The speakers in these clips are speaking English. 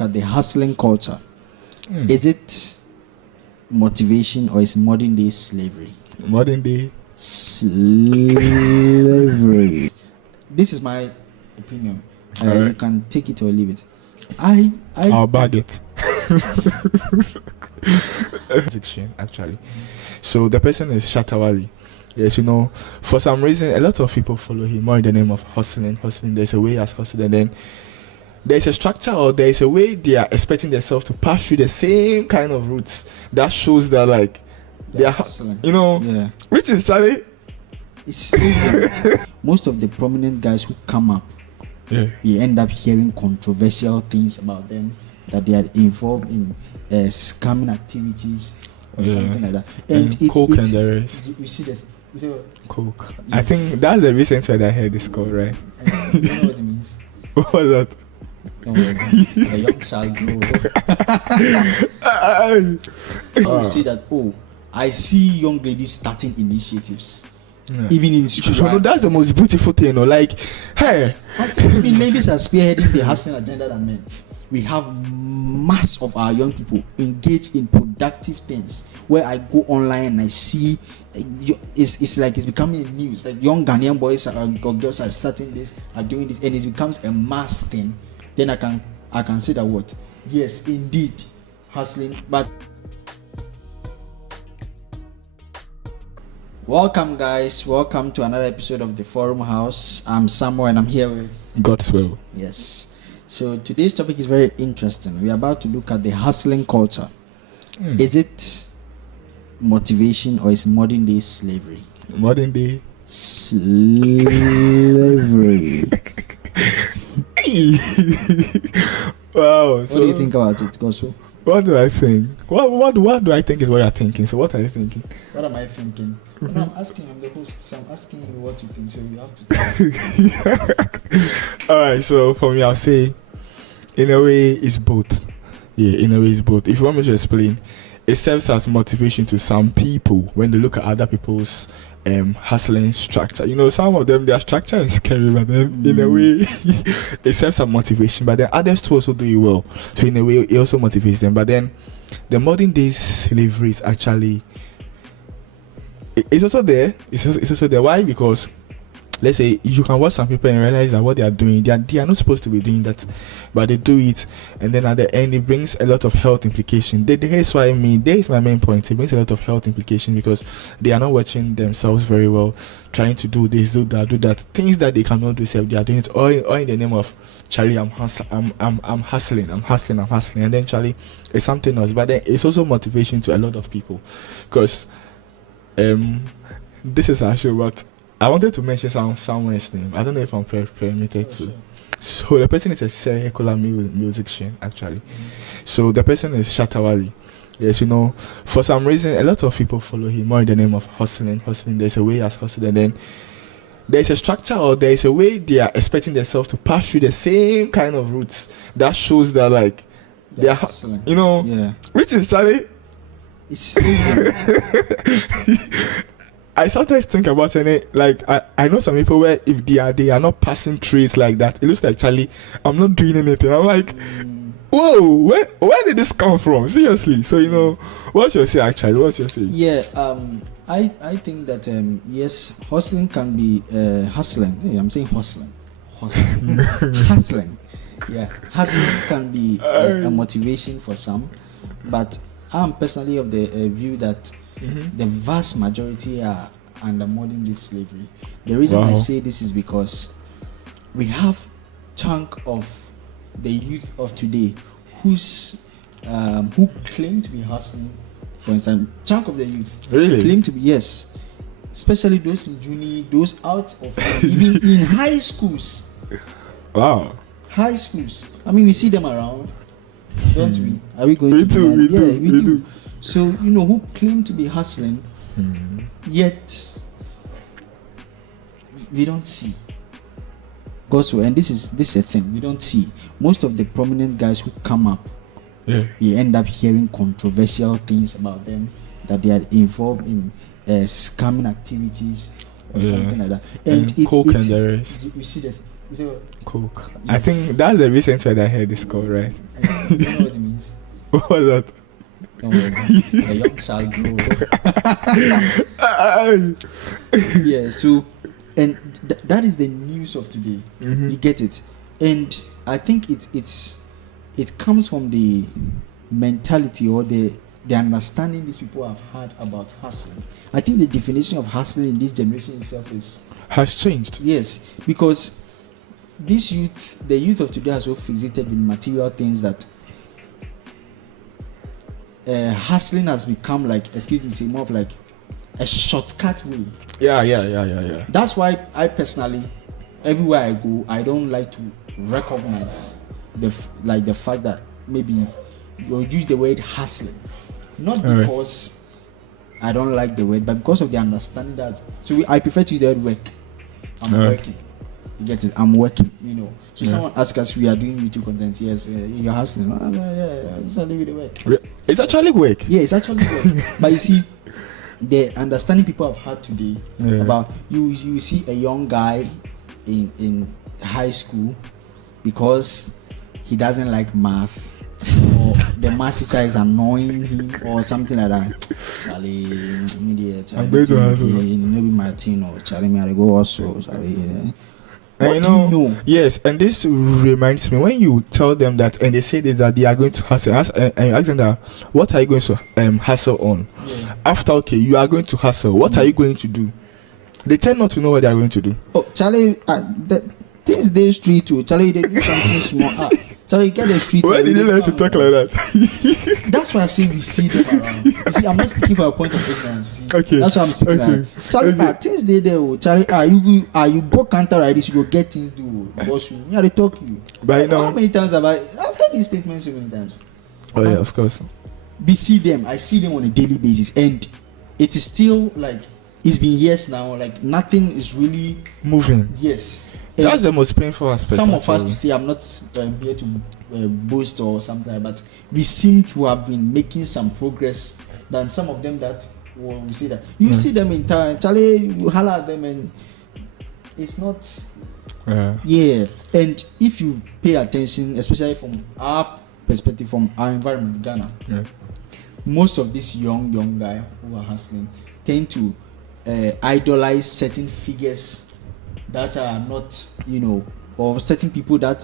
at the hustling culture. Is it motivation or is modern day slavery? Modern day slavery. This is my opinion. You can take it or leave it. I'll bag it. Actually, so the person is Shatawali. Yes, for some reason a lot of people follow him more in the name of hustling. There's a way as hustling, and then there's a structure or there's a way they are expecting themselves to pass through the same kind of routes that shows that they are hustling. Yeah. Which is Charlie. It's most of the prominent guys who come up, you end up hearing controversial things about them, that they are involved in scamming activities or something like that. And coke and the rest. You see that? Coke. I think that's the recent word I heard is called, right? You know what it means? What was that? The young shall grow. You see that? I see young ladies starting initiatives. Yeah. Even in school. That's the most beautiful thing, hey. I think even ladies are spearheading the hustling agenda than men. We have mass of our young people engaged in productive things. Where I go online and I see, it's like it's becoming news. Like young Ghanaian boys or girls are starting this, are doing this, and it becomes a mass thing. Then I can say that what? Yes, indeed, hustling. But welcome, guys. Welcome to another episode of the Forum House. I'm Samuel, and I'm here with God's will. Yes. So today's topic is very interesting. We're about to look at the hustling culture. Is it motivation or is modern day slavery? Modern day slavery. Wow. What do you think about it, Gosu? What do I think? What do I think is what you're thinking? So what are you thinking? What am I thinking? No, I'm asking. I'm the host, so I'm asking you what you think. So you have to tell me. All right. So for me, I'll say, in a way, it's both. Yeah, in a way, it's both. If you want me to explain, it serves as motivation to some people when they look at other people's hustling structure. Some of them, their structure is scary, but then in a way, it serves as motivation. But then others too also do it well. So in a way, it also motivates them. But then the modern day slavery is actually, it's also there. It's also there. Why? Because let's say you can watch some people and realize that what they are doing, they are not supposed to be doing that, but they do it, and then at the end it brings a lot of health implications. Here's what I mean. There is my main point. It brings a lot of health implications because they are not watching themselves very well, trying to do this, do that, things that they cannot do self. They are doing it all in the name of Charlie. I'm hustling, and then Charlie, it's something else. But then it's also motivation to a lot of people, because this is actually what I wanted to mention someone's name. I don't know if I'm permitted to. So the person is a secular musician, actually. So the person is Shatawali. Yes, for some reason a lot of people follow him more in the name of hustling. There's a way as hustling, and then there's a structure or there's a way they are expecting themselves to pass through the same kind of routes that shows that they are hustling. Yeah. Which is Charlie. It's I sometimes think about it, I know some people where if they are not passing trees like that, it looks like, Charlie, I'm not doing anything. I'm like, whoa, where did this come from? Seriously. So what's your say actually? What's your say? Yeah, I think that yes, hustling can be hustling. Hey, I'm saying hustling. Hustling. Yeah, hustling can be a motivation for some, but I'm personally of the view that the vast majority are under modern day slavery. The reason I say this is because we have chunk of the youth of today who claim to be hustling. For instance, chunk of the youth claim to be, yes, especially those in uni, those out of even in high schools. Wow. High schools. I mean, we see them around, don't we? Are we going we to? Do, we do. We do. So, who claim to be hustling, yet we don't see. Gospel, and this is a thing we don't see. Most of the prominent guys who come up, we end up hearing controversial things about them, that they are involved in scamming activities or something like that. And coke and the rest. You see that? So, Coke. I think that's the recent word I heard is called, right? you know what it means? What was that? Don't worry, the young shall grow. Yeah, so, and that is the news of today. Mm-hmm. You get it? And I think it comes from the mentality or the understanding these people have had about hustling. I think the definition of hustling in this generation itself has changed. Yes, because the youth of today are so fixated with material things that hustling has become like, excuse me, say more of like a shortcut way. Yeah. That's why I personally, everywhere I go, I don't like to recognize the fact that maybe you use the word hustling, not because I don't like the word, but because of the understanding that. So I prefer to use the word work. I'm working. You get it? I'm working. You know. So someone asks us, we are doing YouTube content. Yes, you're hustling. Yeah. It's only with the work. It's actually work. Yeah, it's actually work. But you see, the understanding people have had today about you see a young guy in high school because he doesn't like math, or the math teacher is annoying him or something like that. Charlie, I'm going to have maybe Martin or Charlie, me I go also. Charlie, what do you know? Yes, and this reminds me, when you tell them that and they say this, that they are going to hustle, and you ask them that, what are you going to hustle on? Yeah. After, you are going to hustle, what are you going to do? They tend not to know what they are going to do. Oh, Charlie, the things they street too. Charlie, they do something small. Charlie, get the street. Why did you like to talk like that? That's why I say we see them around. You see, I'm not speaking for a point of ignorance. You see? Okay. That's why I'm speaking. Charlie, things they do. Charlie, you go counter like this, you go get things do. Boss you. Yeah, they talk you. But how many times have I've heard these statements so many times? Oh yeah, of course. We see them. I see them on a daily basis, and it is still like it's been years now. Like nothing is really moving. Yes. That's the most painful aspect. Some of us to say, I'm not here to boast or something, but we seem to have been making some progress than some of them that we say that. You see them in time, Charlie, you holler at them and it's not. Yeah. And if you pay attention, especially from our perspective, from our environment, Ghana, most of these young guys who are hustling tend to idolize certain figures that are not, or certain people that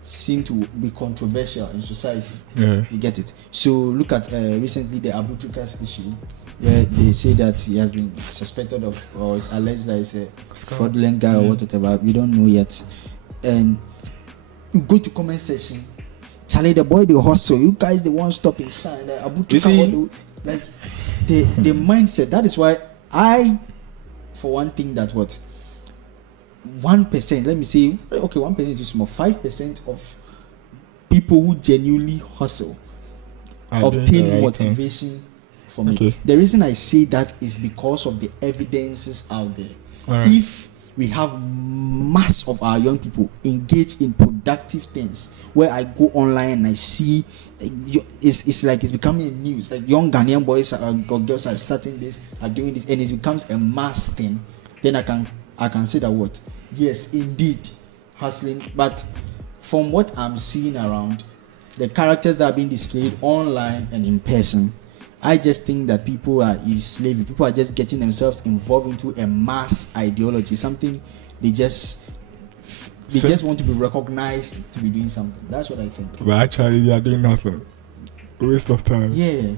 seem to be controversial in society. You get it? So look at recently the Abu Trukas issue, where they say that he has been suspected of, or it's alleged that he's a fraudulent guy or whatever. We don't know yet. And you go to comment section, Charlie, the boy they hustle. You guys, they won't stop and shine. Like Abu Truka, like the mindset. That is why I, for one thing, that 1%, let me say, okay, 1% is too small. 5% of people who genuinely hustle obtain motivation from it. The reason I say that is because of the evidences out there. If we have mass of our young people engaged in productive things, where I go online and I see it's like it's becoming a news, like young Ghanaian boys or girls are starting this, are doing this, and it becomes a mass thing, then I can say that yes, indeed, hustling. But from what I'm seeing around, the characters that are being displayed online and in person, I just think that people are enslaved. People are just getting themselves involved into a mass ideology, something they just want to be recognized to be doing something. That's what I think. But actually, they are doing nothing. Waste of time. Yeah.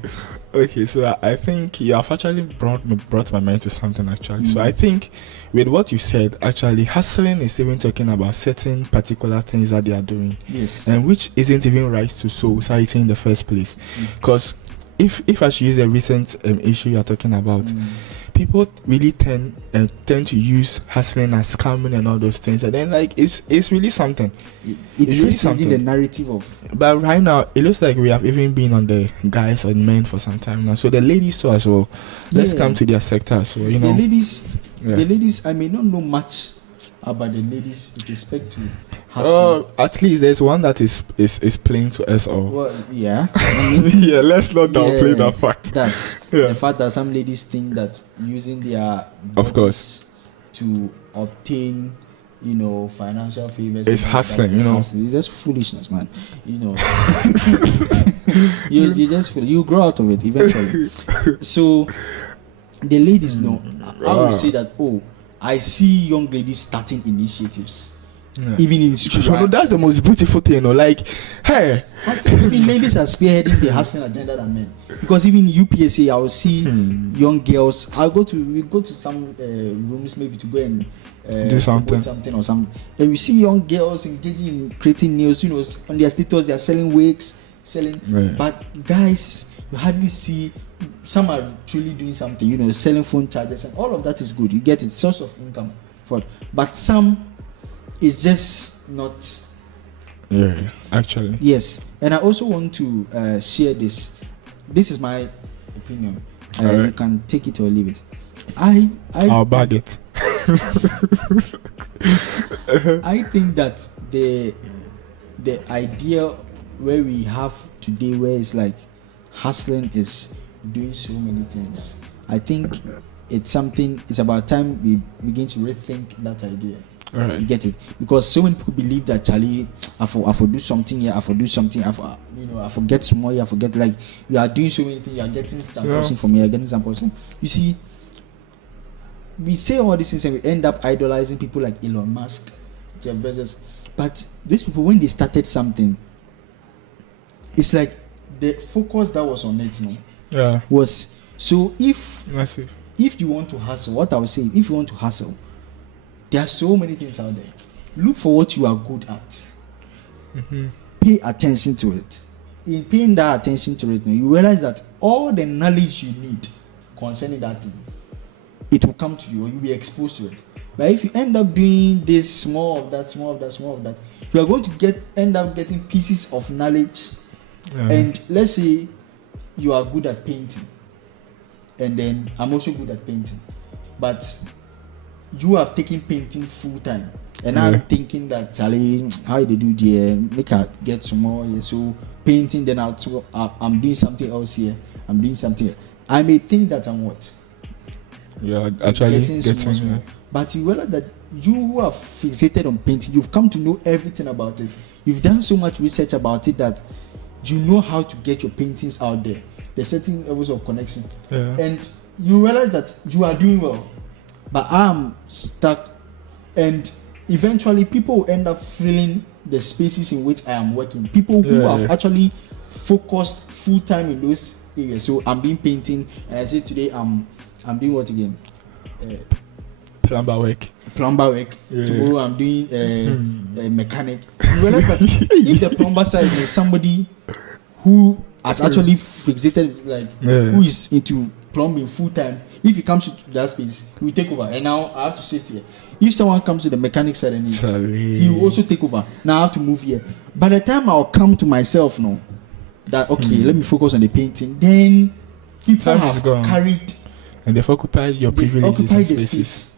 Okay, so I think you have actually brought my mind to something actually. So I think with what you said, actually hustling is even talking about certain particular things that they are doing. Yes. And which isn't even right to society in the first place. Because if I should use a recent issue you're talking about, people really tend to use hustling as scamming and all those things, and then it's really something. It's really changing the narrative of. But right now it looks like we have even been on the guys and men for some time now. So the ladies too as well. Let's come to their sector as well. The ladies. I may not know much about the ladies with respect to hustling. At least there's one that is plain to us all. Well, yeah. Yeah, let's not downplay that fact. That's the fact that some ladies think that using their of course to obtain, financial favors. It's hustling, you know. It's just foolishness, man. You just feel you grow out of it eventually. So the ladies know. I would say that. Oh, I see young ladies starting initiatives. Yeah. Even in school, that's the most beautiful thing, Like, hey, I think even ladies are spearheading the hustling agenda than men. Because even UPSA, I will see young girls. We go to some rooms maybe to go and do something or something, and we see young girls engaging in creating news. On their status, they are selling wigs, But guys, you hardly see. Some are truly doing something. Selling phone chargers, and all of that is good. You get it, source of income for it. But some. It's just not. Yeah, actually. Yes, and I also want to share this. This is my opinion. You can take it or leave it. I'll bag it. I think that the idea where we have today, where it's like hustling is doing so many things. I think it's about time we begin to rethink that idea. Right. You get it? Because so many people believe that Charlie, I for do something here, I for do something, I forget some more, I forget, like you are doing so many things, you are getting some portion from here, getting some portion. You see, we say all these things and we end up idolizing people like Elon Musk, Jeff Bezos. But these people, when they started something, it's like the focus that was on it, was so if you want to hustle, what I would say, if you want to hustle, there are so many things out there. Look for what you are good at. Pay attention to it. In paying that attention to it, you realize that all the knowledge you need concerning that thing, it will come to you, or you'll be exposed to it. But if you end up doing this, small of that, you are going to end up getting pieces of knowledge. And let's say you are good at painting, and then I'm also good at painting, but you have taken painting full time, and I'm thinking that Charlie, how they do there, make her get some more. So painting, then I'm doing something else here. I'm doing something. I may think that I'm what? Yeah, actually getting small. But you realize that you who are fixated on painting, you've come to know everything about it. You've done so much research about it that you know how to get your paintings out there. There's certain levels of connection, and you realize that you are doing well. But I'm stuck, and eventually people will end up filling the spaces in which I am working. People who have actually focused full time in those areas. So I'm doing painting, and I say today I'm doing what again? Plumber work. Tomorrow I'm doing mechanic. You realize that if the plumber side is somebody who has actually fixated, who is into plumbing full time, if he comes to that space, he will take over. And now I have to shift here. If someone comes to the mechanic side and he will also take over. Now I have to move here. By the time I'll come to myself now, that let me focus on the painting, then people have carried and they've occupied your privileges and spaces.